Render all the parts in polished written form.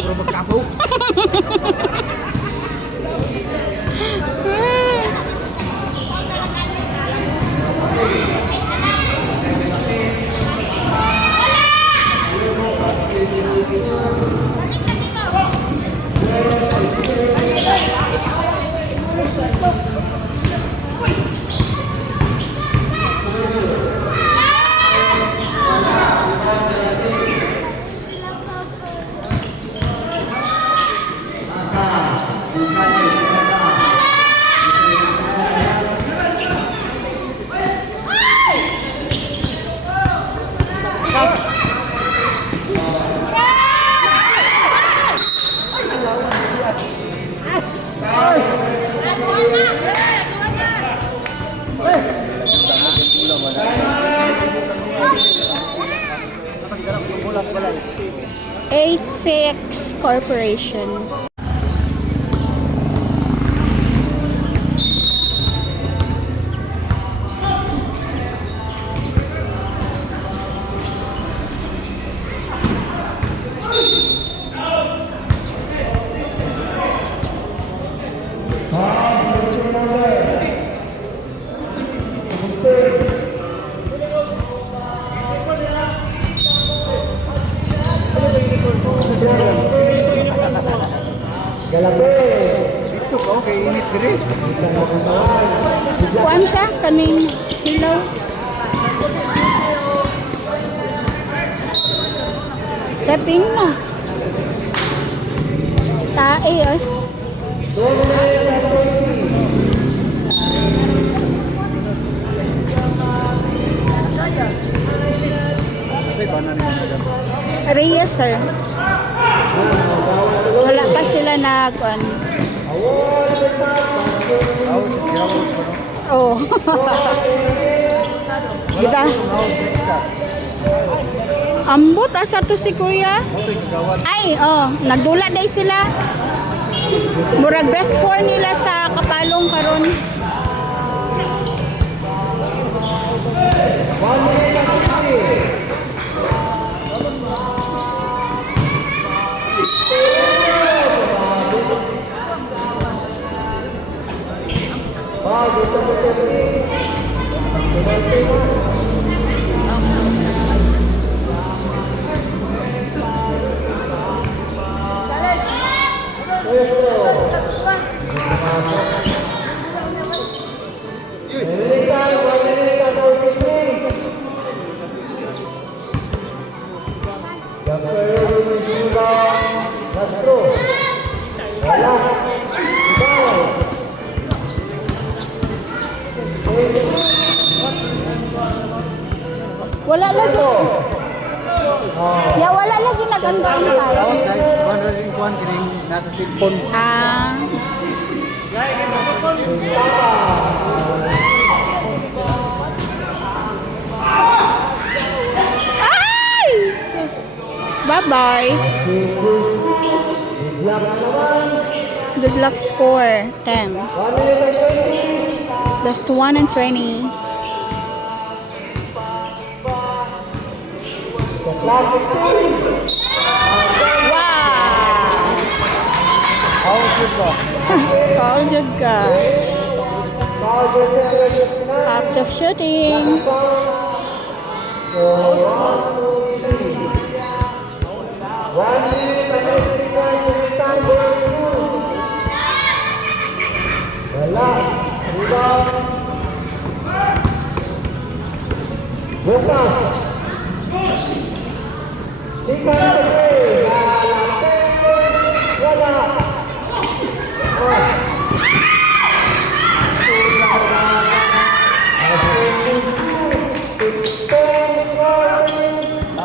Puro magkabaw. H6 Corporation. Ito ka, okay, init din. Kuan siya kaning silaw. Stepping na. Tae ay. Kasi ba na nila? Reyes, sir. Wala pa sila nag Oh. Diba? Ambot asa to si kuya? Ay, oh, nagdula day sila. Murag best four nila sa kapalong karon. Wala lagi. Ya wala lagi nagandang tayo. Kuan kining nasa cellphone. Ah. Ay! Bye-bye. Good luck score 10. Best 1 and 20. Wow! Call juga. Active shooting.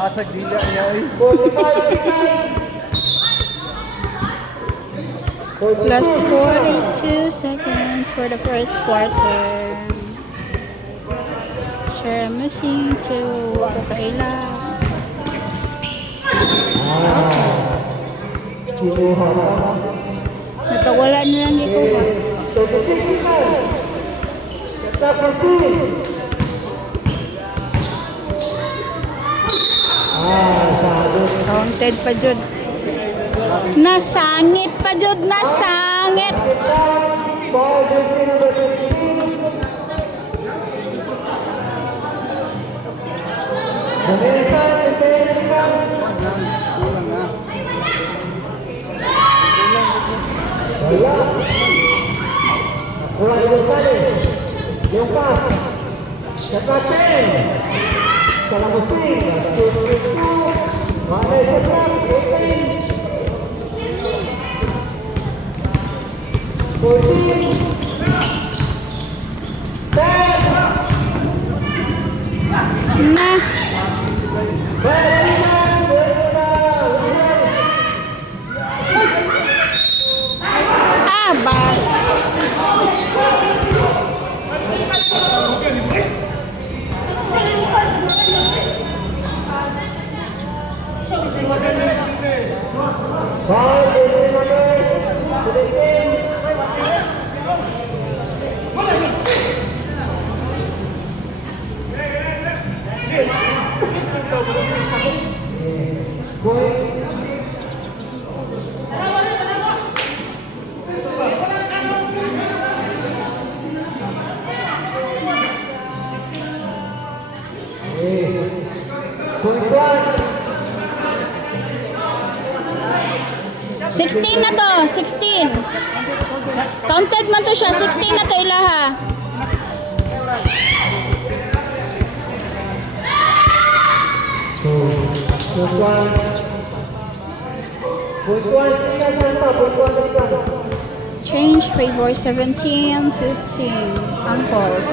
Nasa gila niya eh. Plus 42 seconds for the first quarter. Share machine to Kaila. Natawala nila dito ba? Counted pa dyan. Nasangit pa jud, nasangit. Kulang na. Kurang yung tali. Yung pass. Sa kapten. Sa lamusin. Malay sa trap. 14. 10. Na. Abay. Point one. 16 na to, 16. Counted man to siya, 16 na to ilaha. Point one. Point one. Tingnan sa pa. Point one. Tingnan. Change favor 17, 15. Uncles.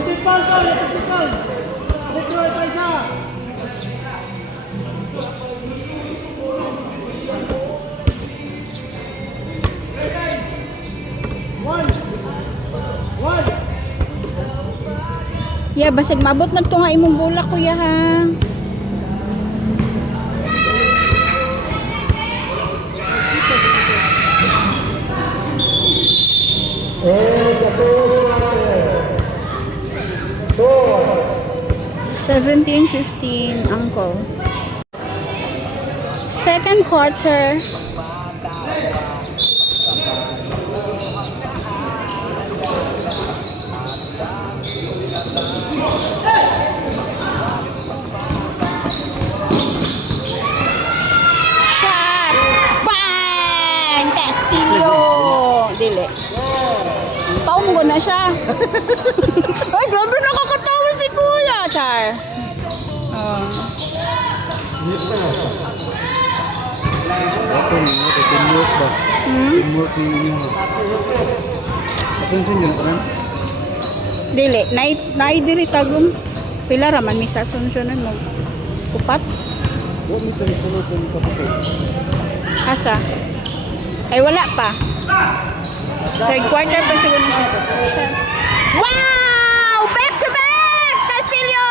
Yeah, basig mabot na to nga imong bola kuya ha. And the four. 17, 15, uncle. Second quarter. Shot! Bang! Castillo! Dili. Paunggo na siya. Ay, grabe nakakatawa si Kuya, Char. Oh. Ito niyo, teamwork ba? Teamwork ni inyo. Asunsun yun ka Dili, nai diri tagum. Pila raman mi sa sunsunan mo. Upat? Huwag mo ito isulod yung kapatid. Asa? Ay wala pa. Third quarter pa siguro siya. Wow! Back to back! Castillo!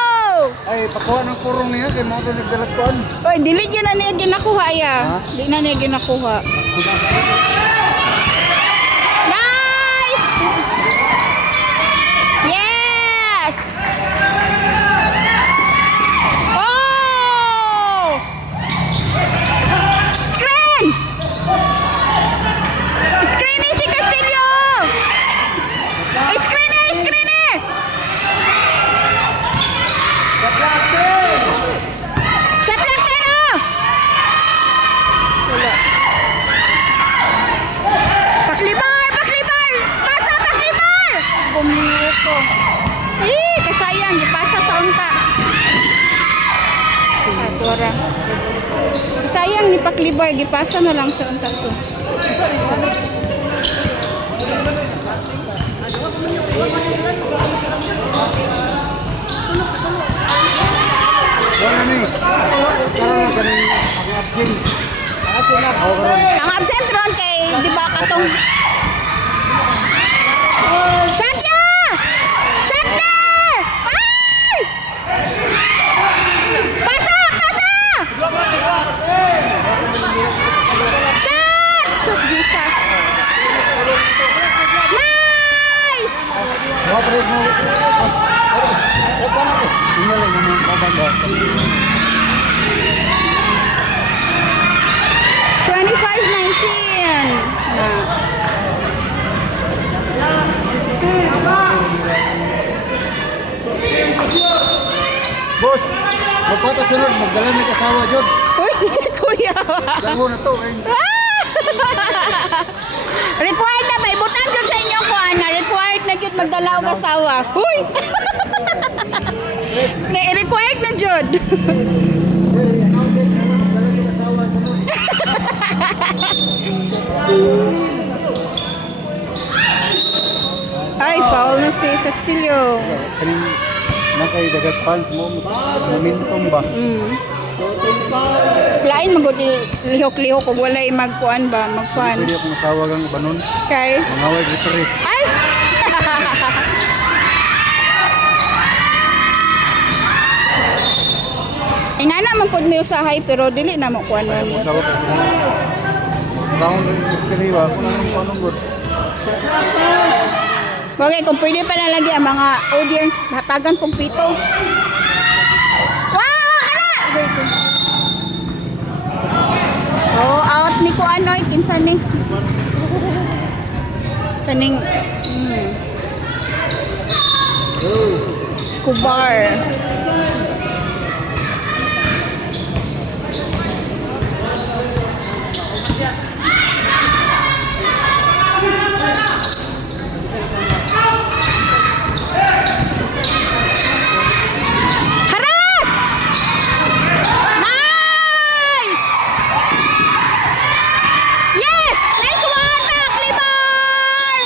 Ay, pakuha ng kurong niya, kaya mga nagdalatkuan. Oy, dili yun na niya ginakuha ya. Ha? Di na niya ginakuha. Nice! Yes! Oh! Screen! Screen ni si Castillo! Screen eh! Screen eh! Shot lang tayo! Wala. Paklibar! Paklibar! Pasa! Paklibar! Bumiro ko. Eh, kasayang. Ipasa sa unta. Tora. Kasayang ni Paklibar. Gipasa na lang sa unta to. Wala ni. Karoon na ganing ang absing. Ako karoon. Ang absent ron kay, di ba, katong... Shot ya! Shot na! Ay! Pasa! Pasa! Shot! Sus, Jesus. Nice! Mga pres mo. Pas. Opa na ko. Tingnan lang naman kabanda. 25-19. sunod, magdala ng kasawa, Jod. Uy, si Kuya. Dalawa na to. Ay, Required na ba? Ibutan dyan sa inyo ko, Ana. Required na yun magdala og asawa. Huy! Required na Jud. Ay, foul na si Castillo. kaning nakay dagat pants mo, momentum ba? Lain magudi lihok-lihok kung walay magkuan ba, magfan. Pwede akong asawa kang banon. Kay? Mangaway referee. Ay! Ay nga naman pod may usahay pero dili na mo kuan Kaya mo. akong asawa kang banon. Taon din referee ba? Kung anong good. Okay, kung pwede pa na lagi ang mga audience, hatagan pong pito. Wow! Ana! Oh, out ni ko ano, kinsa ni. Kaning Escobar. Haras! Nice! Yes! Nice one, back, Libar!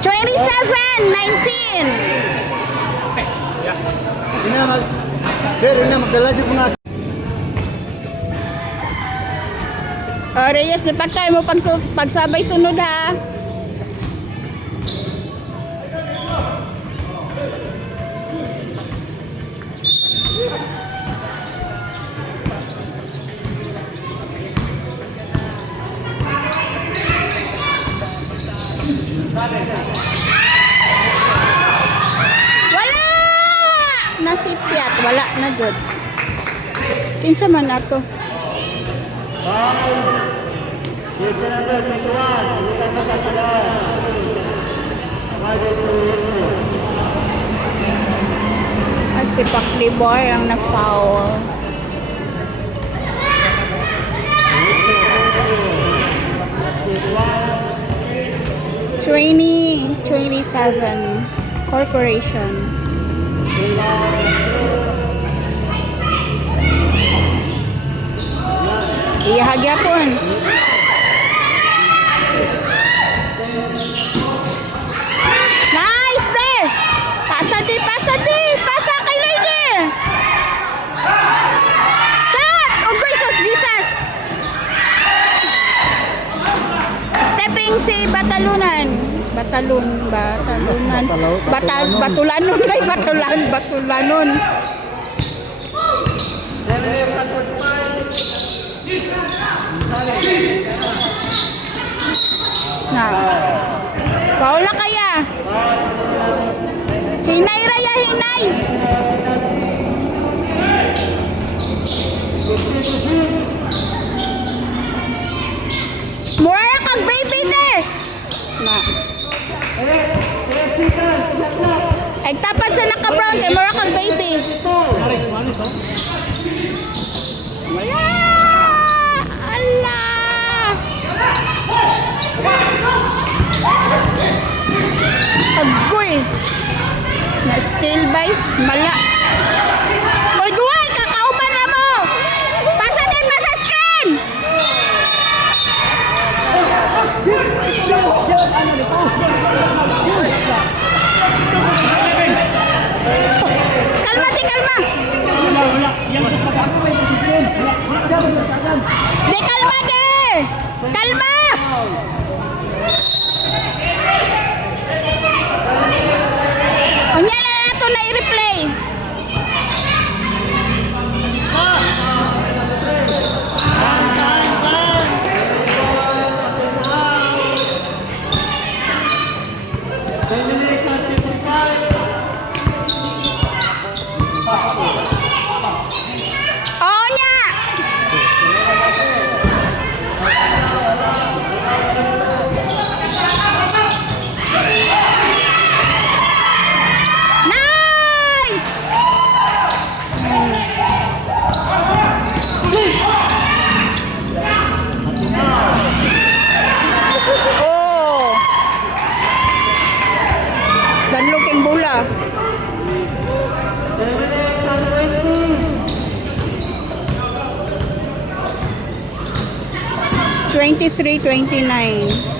27-19. Sir, ina, magdala dyan mga Reyes, di pa kayo mo pagsabay sunod ha. Wala! Nasipyat, wala na jud. Kinsa man ato? Ay, si Pakliboy ang na-foul. Twenty 27 Corporation. Iyahagyapon. Nice there. Pasa di, pasa di. Pasa kay lady. Shot! Ugoy sos Jesus. Stepping si Batalunan. Batalunan. Batulanon. Ay, Batulanon. Na. Foul na kaya. Hinay raya, hinay. Mura kag baby there. Na. Ay tapat sa naka-brown kay mura kag baby. Yeah! Allah! Agoy! Na-steal by mala. Oy, duway! Kakauban na mo! Pasa din pa sa screen! Kalma, si kalma! De, kalma de! Kalma! Unya na nato na i-replay. Onya! 23-29.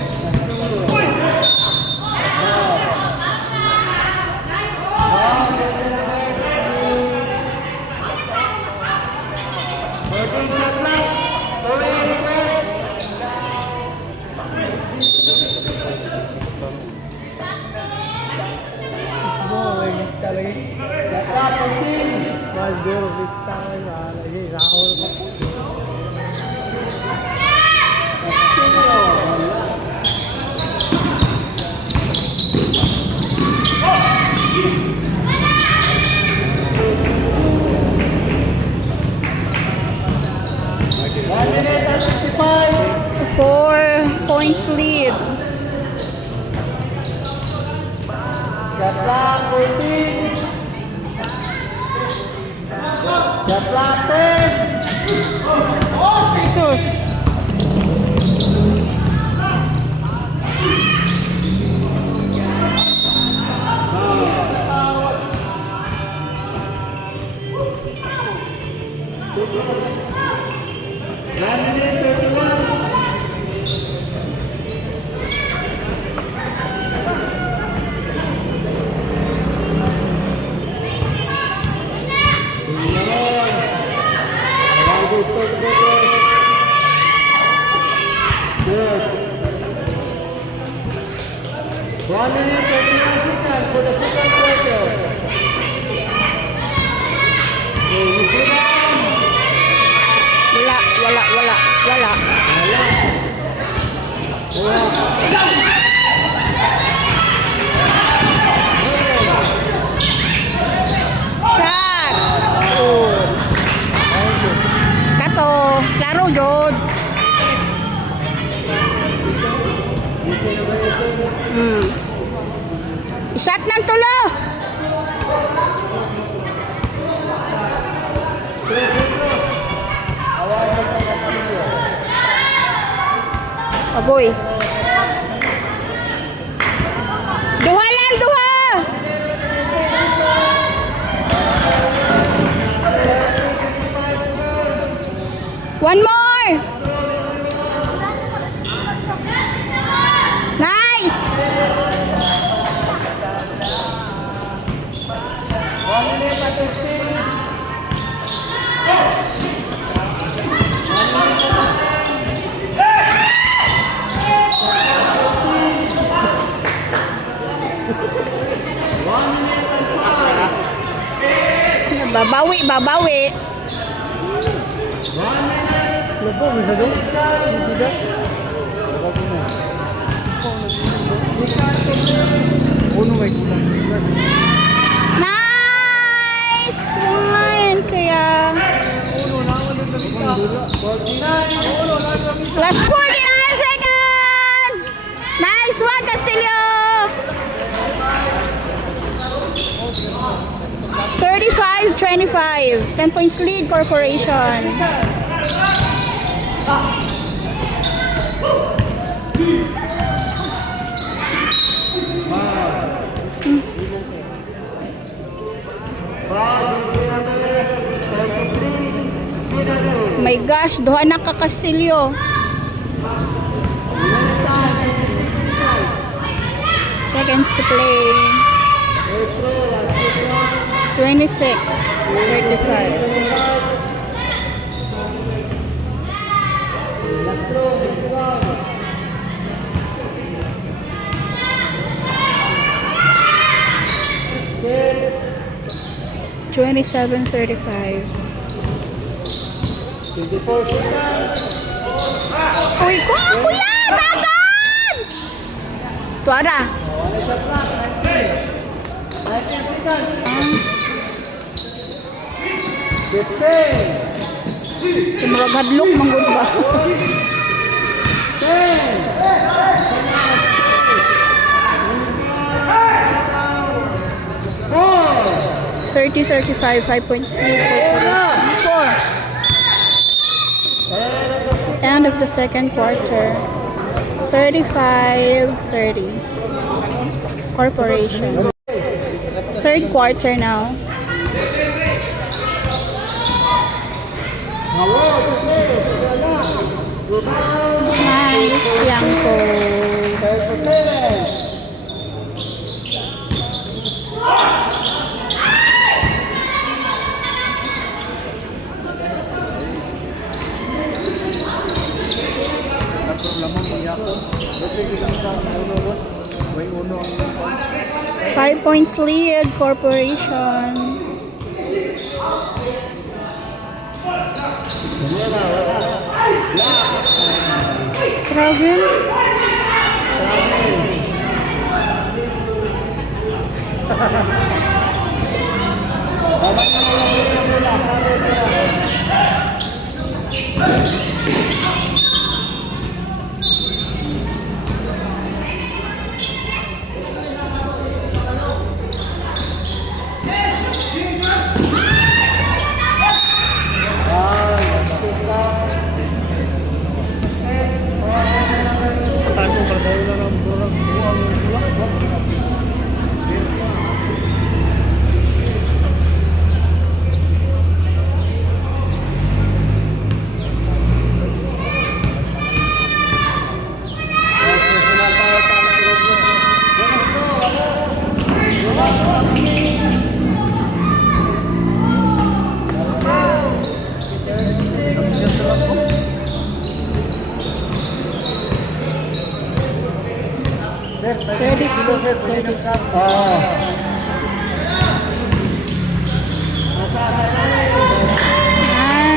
Four points lead. Sus. One minute, 31 seconds for the second quarter. Wala. Shot. Kato, klaro jud. Shot ng tulo. Agoy. Duha lang, duha. One more. Nice. Babawi. Lupo, masyado? Tidak? Uno may kulang. Nice. Ngayon kaya. Last 49 seconds. Nice one, Castillo. 35-25. 10 points lead, Corporation. My gosh, duha na ka Castillo. Seconds to play. 26-35. $27.35. Uy, kuya! Tagan! Tuara. Kumurag hadlok, manggod ba? 30-35, 5 points lead. 4. End of the second quarter. 35-30. Corporation. Third quarter now. Nice. May uno ang 5 points lead, Corporation. Travel. tanong para sa ulan ng burang buwang buwang.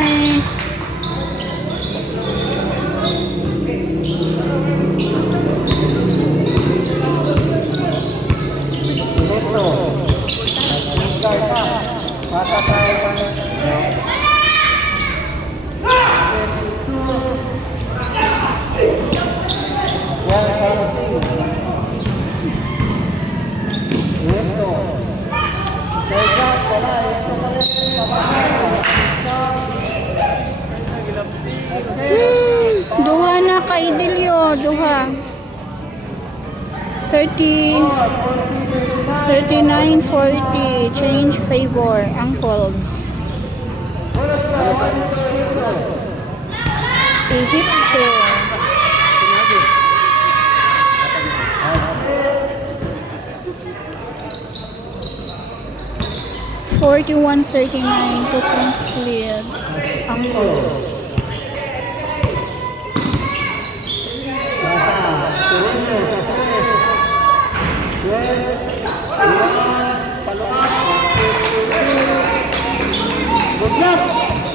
Nice. Duha na ka Idilio, duha. 39-40, change favor, uncles. Egyptian. Forty-one, 39, 2 points lead, uncles.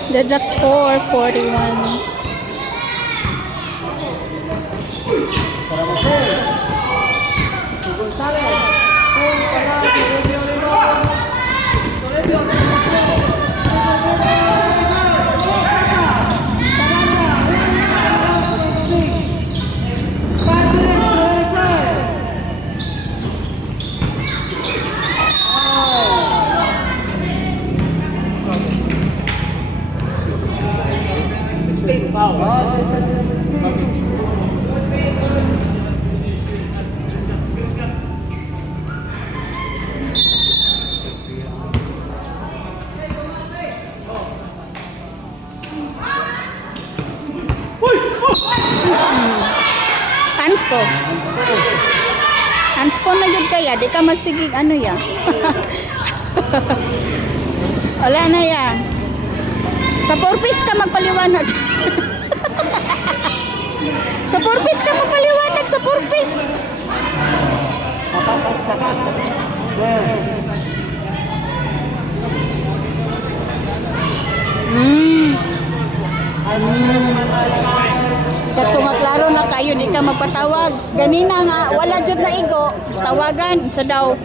Deadlock score 41. Hanspo. Hanspo na yun kaya, di ka magsigig ano ya. Wala na ya. Sa purpose ka magpaliwanag. Sa purpose ka magpaliwanag, sa purpose. Kato nga klaro na kayo, di ka magpatawag. Ganina nga, wala jud na igo. Tawagan sa daw.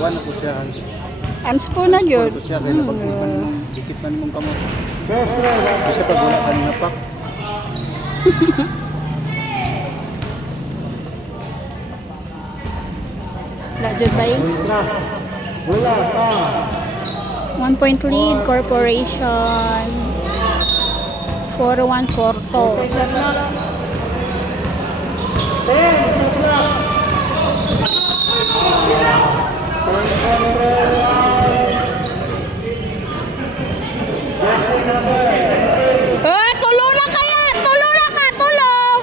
Buwan na po siya. Anspo na yun. Ito siya, kaya dikit man mong kamot. Kasi pag wala ka na pak. Wala jud ba yun? Wala pa. 1 point lead, Corporation. 4-1 Porto. Tulo na kaya! Tulo na ka! Tulo!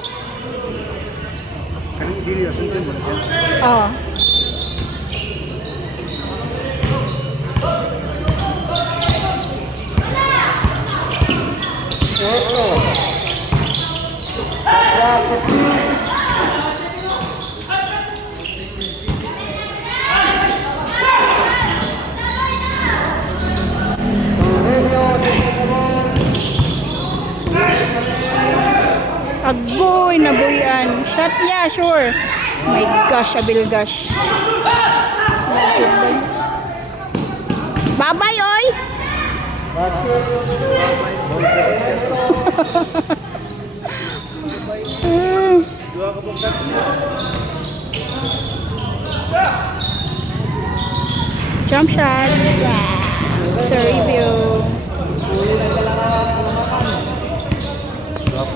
Agoy, nabuyan. Shot ya, sure. My gosh, abil gosh. Babay, oy! Jump shot. Sa review.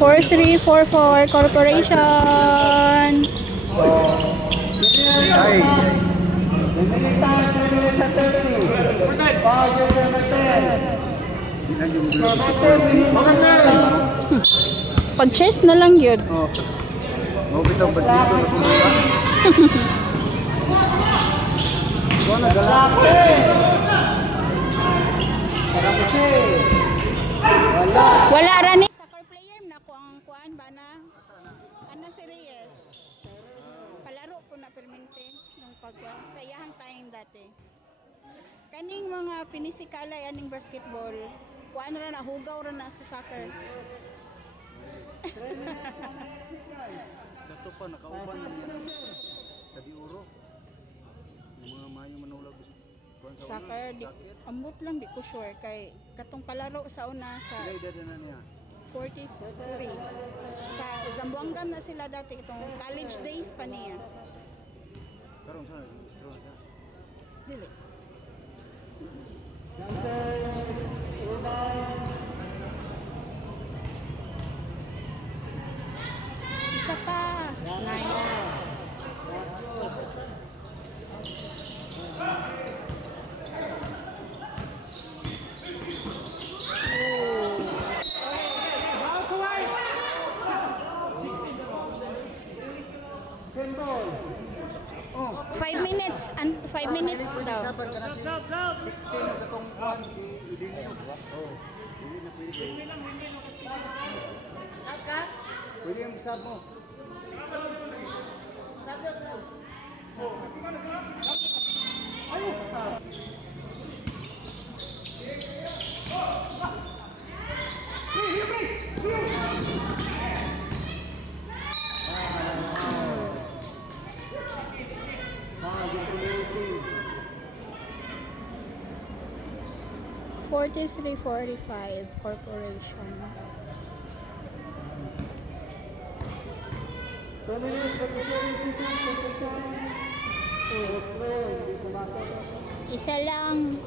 4344 Corporation. Ay. Pag-chest na lang yun. Oh. Mau bitaw ba dito na kumuha? Wala galak. Wala rani. Soccer player na ko ang kuan ba na? Ano si Reyes? Palaro po na permente nung pagkuan sa iyang time dati. Kaning mga pinisikalay aning basketball, kuan ra na hugaw ra na sa soccer. Sa to pa nakauban na niya sa diuro. Yung mga mayo manulag Soccer di ambot lang di ko sure kay katong palaro sa una sa Ilay dada na niya. 43. Sa Zamboanga na sila dati itong college days pa niya. Karong sana strong ka. Dili. Isa pa. Nice. Oh, 5 minutes and 5 minutes daw. Saban ka na si 16 na katong kuan si Idilio. Oh. Dili na pwede. Pwede yung sab mo. Forty-three, 45 Corporation. Isa lang.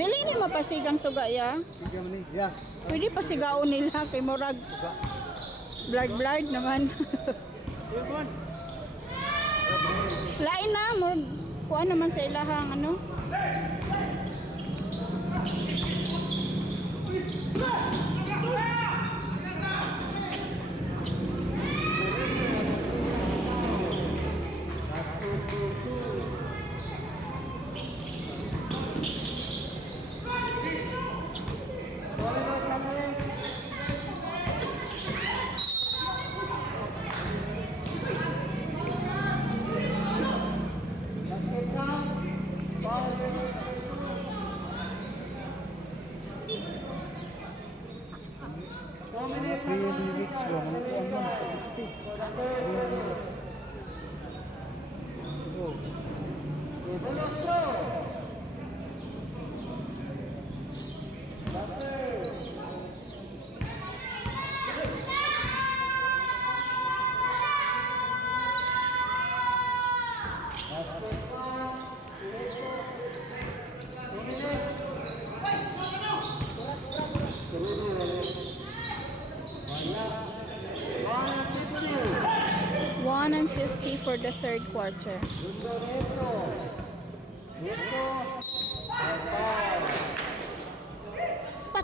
Dili ni mapasigang suga ya. Sige man ni. Yeah. Pwede pasigaon nila kay murag blard naman. Lain na mo kuan naman sa ilahang ano. $150 for the third quarter.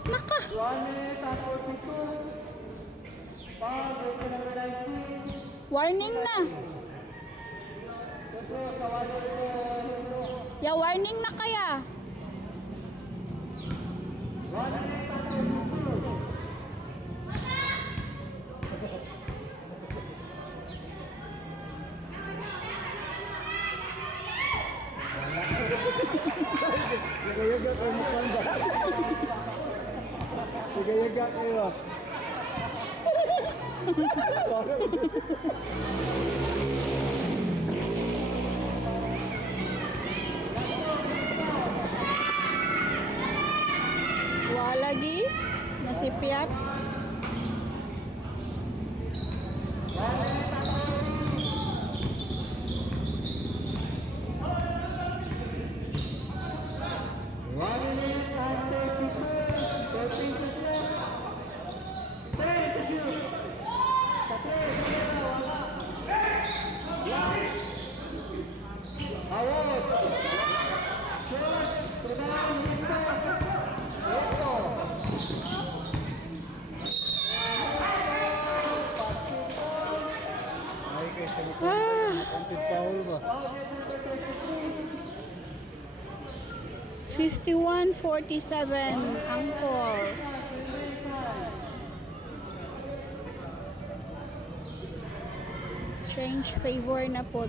Naka. 1 minute and 42. Foul, jersey number 19. Warning na. Siyempre, sa water ko. Ya, warning na kaya. 1 minute and 42. Yaga-yaga kayo mukhang ba? Yaga-yaga kayo. Walagi. Nasipiat. Ay, kayo sa Ah. Wanted foul ba? 51-47 ang calls. Change favor na po.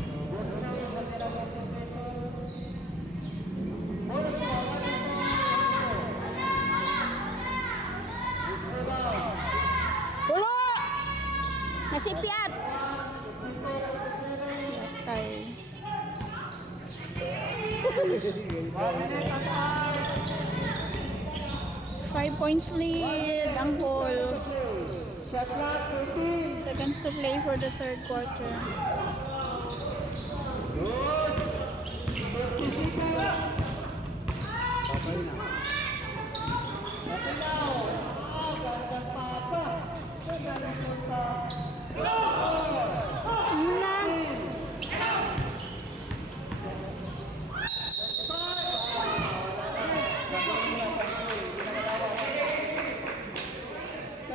Ulo! Nasipiat! Yatay. 5 points lead ang Bulls. Seconds to play for the third quarter. Patay na. Na.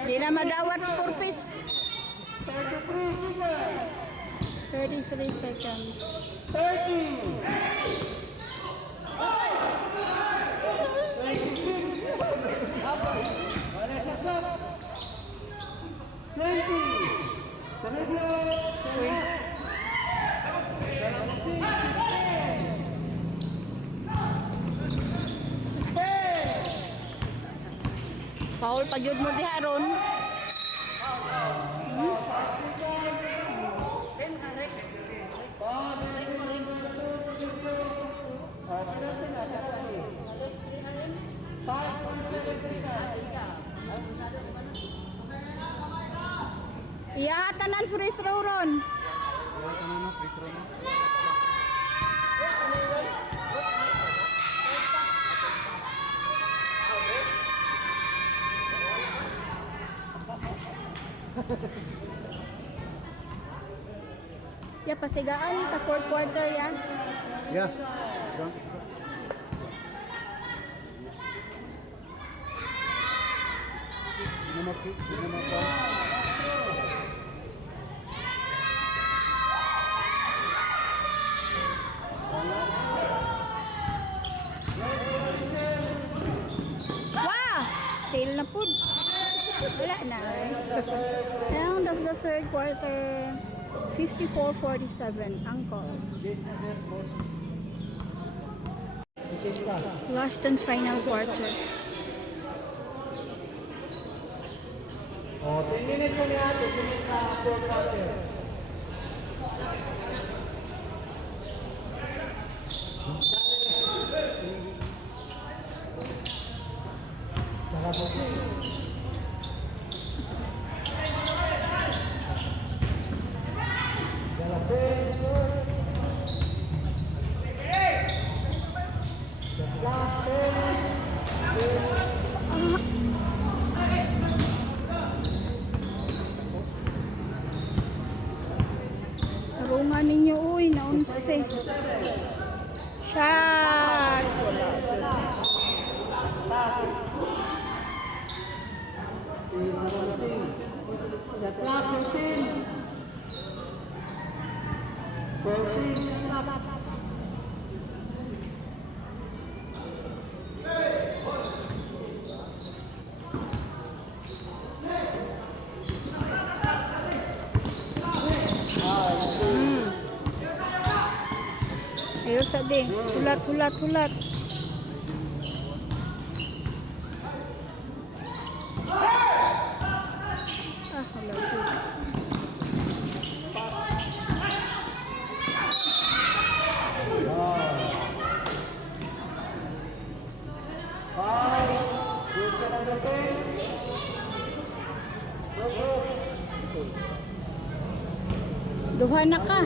Di na madawat sa purpose. 33 seconds. 20. Foul pa gyud mo diha ron. Iya tanan free throw ron. Wala ka na na, free throw na. Ya pasigaan ni sa fourth quarter ya. Yeah. Sige. Hindi na mapa. Wow! Still na po. Wala na. End of the third quarter. 54-47 ang call. Last and final quarter. Oh, 10 minutes na niya, 10 minutes sa fourth quarter. Tarungan ninyo, uy, naunse. Shot! ready. Hulat, hulat, hulat. Ah, hulat. Duha na ka.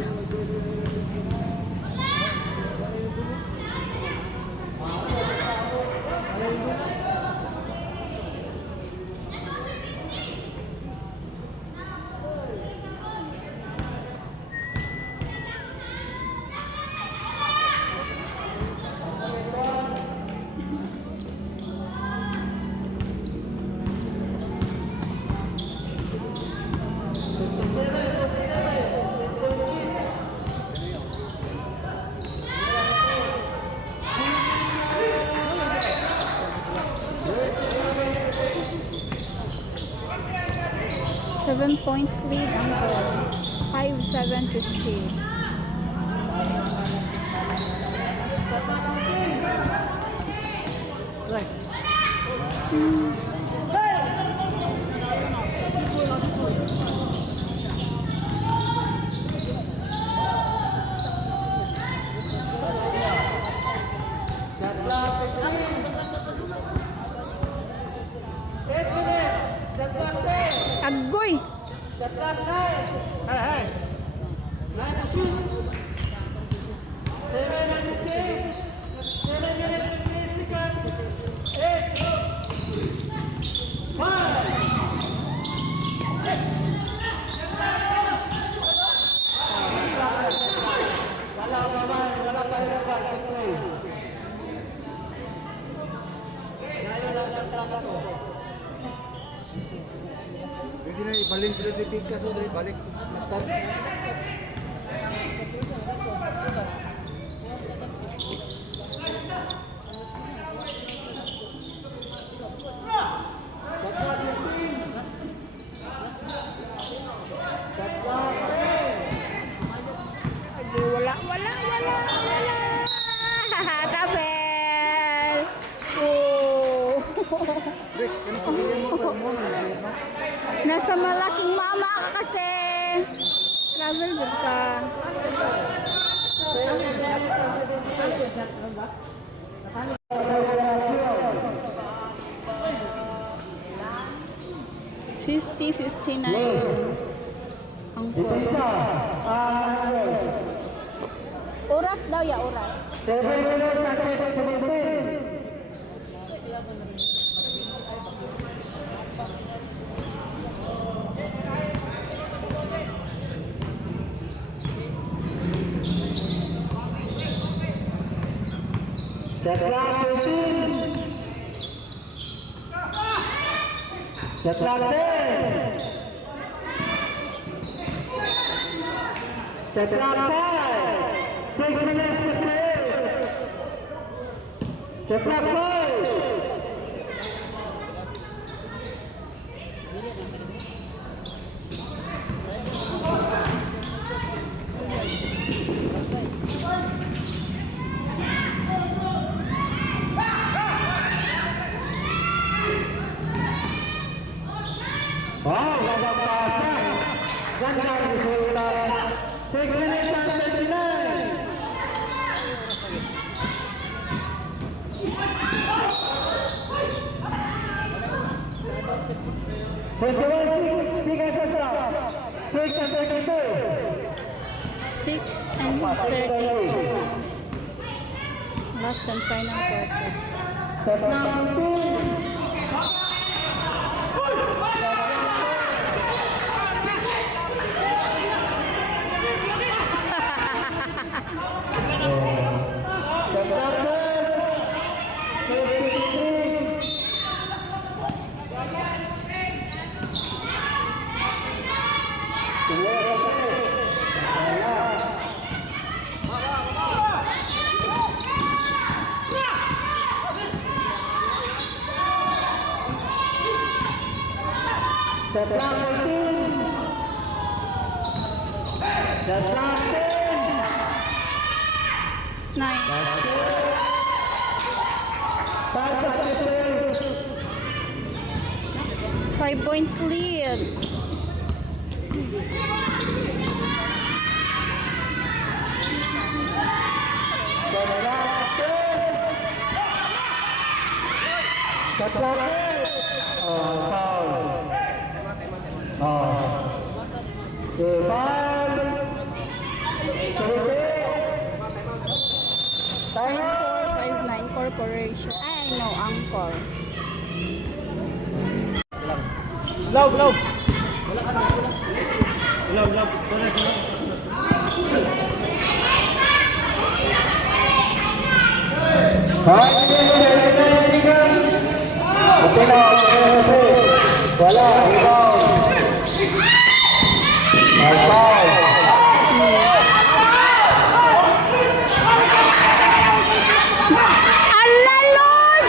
Seven points lead ang goal. 5-7-15. Agoy! Pwede na ibalin sila di pigkas o di balik master. Agoy, wala, wala, wala, wala. Kabel! Oh. Rick, kano pagiging mo pa mo na? Nasa malaking mama ka kasi. Travel good ka. $50-59 ang goal. Oras daw ya, oras. 7 minutes at 17. Set clock 15. Set clock 10. Set clock 5. 6 minutes to play. Set clock 5. Wow, gandang pasang. Gandang resulta. 6 minutes and 39. Six and 32. 6 and 32. Last and final quarter. Set number 2. Set number 53. Set number 14. Set number 10. nice. 5 points lead. Nine 459 Corporation. Ay, no, Angkor. Love, love. Love, love. Wala, ikaw. Ala, Lord!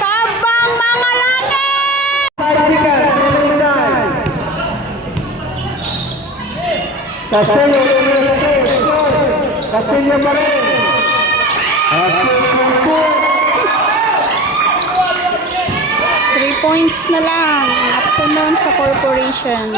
Tabang mga langit! Kasilyo pa rin. 3 points na lang. Afternoon sa Corporation.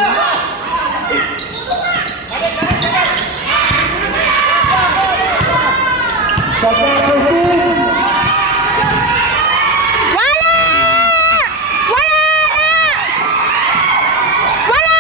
Wala! Wala na! Wala!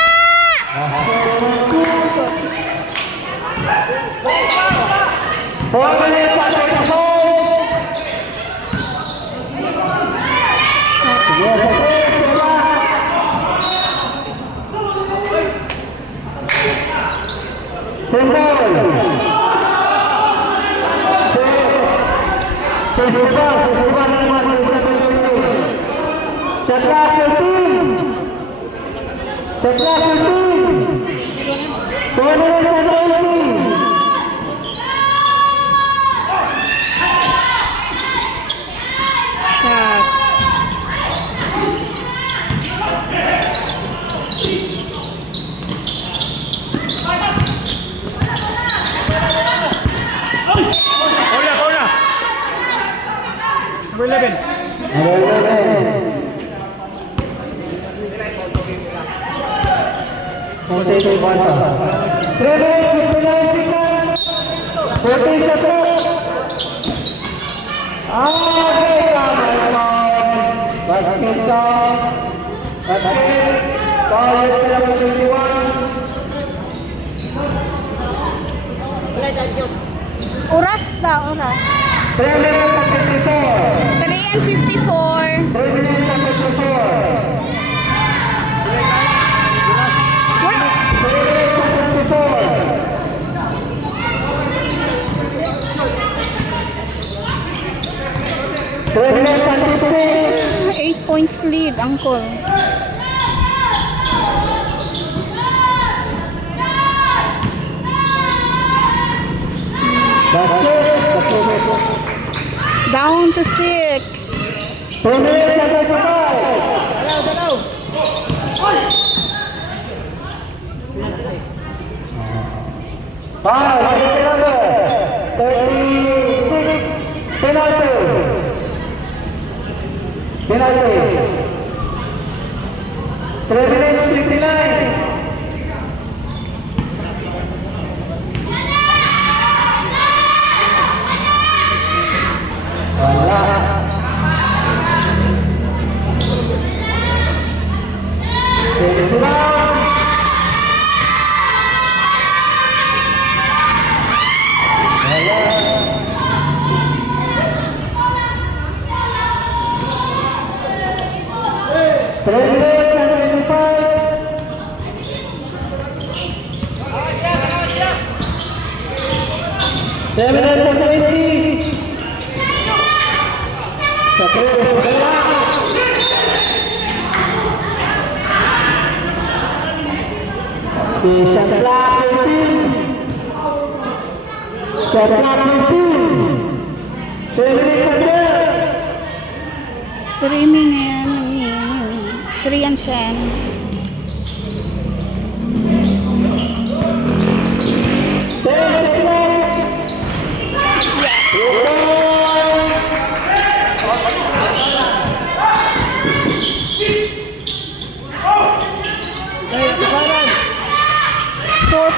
Shot. Corner. Number 11. Oras na, oras. 3 and 54. Three. 8 points lead, Angkor. Down to 6. Three minutes. 3 and 10.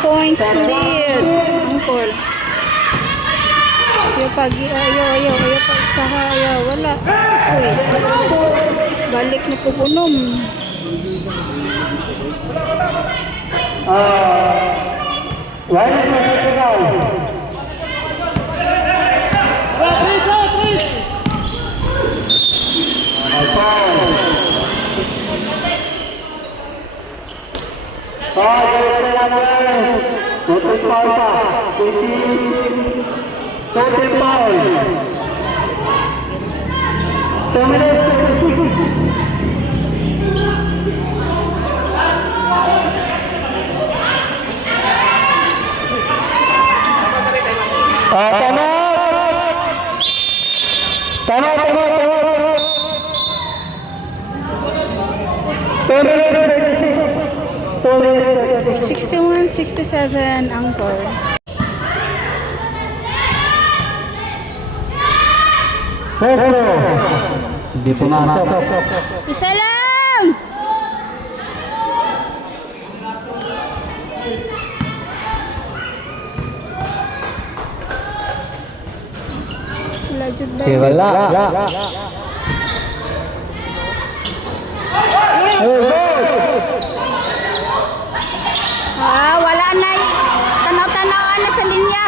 points lead. Angkol. Ayaw pag saka ayaw. Wala. Uy. Balik na pupunom. One minute to go. Tama. 61-67 Angkor. Hindi pumasok. Isa lang! Wala jud ba? Wala. Wala na. Tanaw-tanawan na sa linya.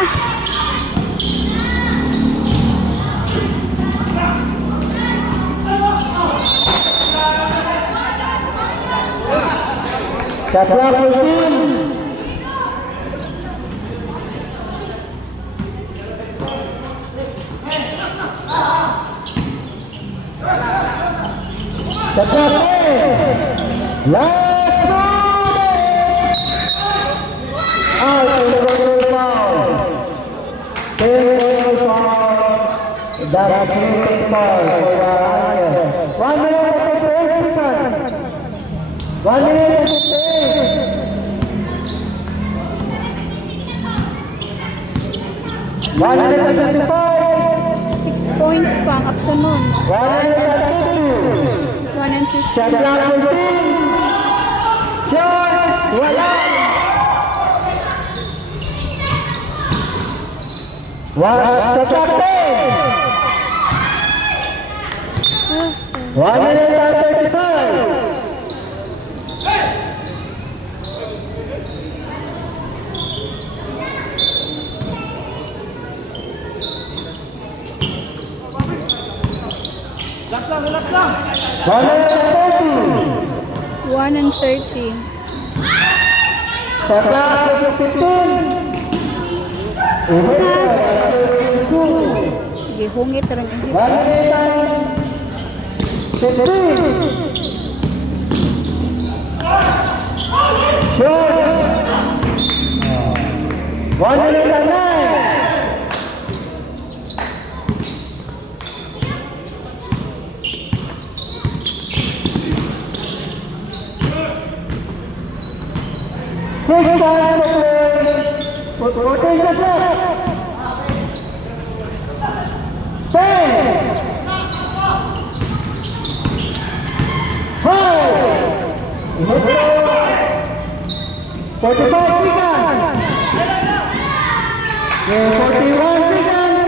One minute 6 points pa ang action nun. 1 and 15. Wala. Sa captain. 1 minute and 35. Relax lang. 1 and 30. Sa 15. Gihungit rin ang hit. 1 minute and 15. Shoot. 1 minute and 9. Six times to play. Rotate the clock. 10. 5. 45 seconds. 41 seconds.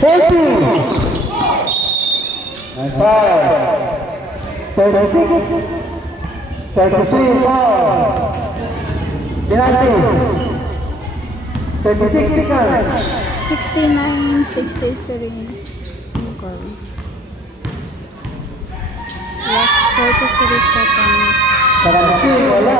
40. And 5. 36. 33 more. Penalty. 36 seconds. 69-63. Okay. Last 43 seconds. Karamsi, wala.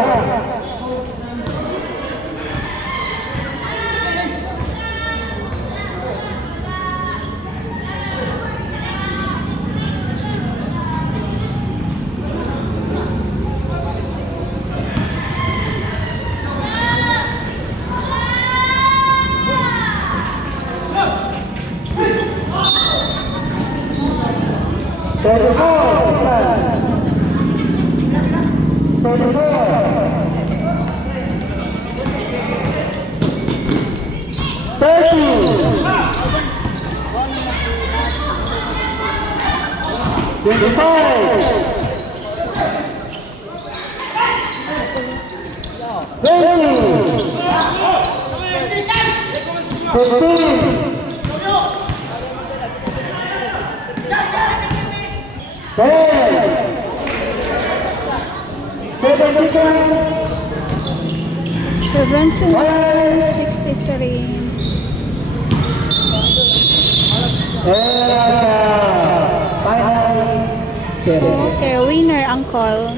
Okay, winner uncle.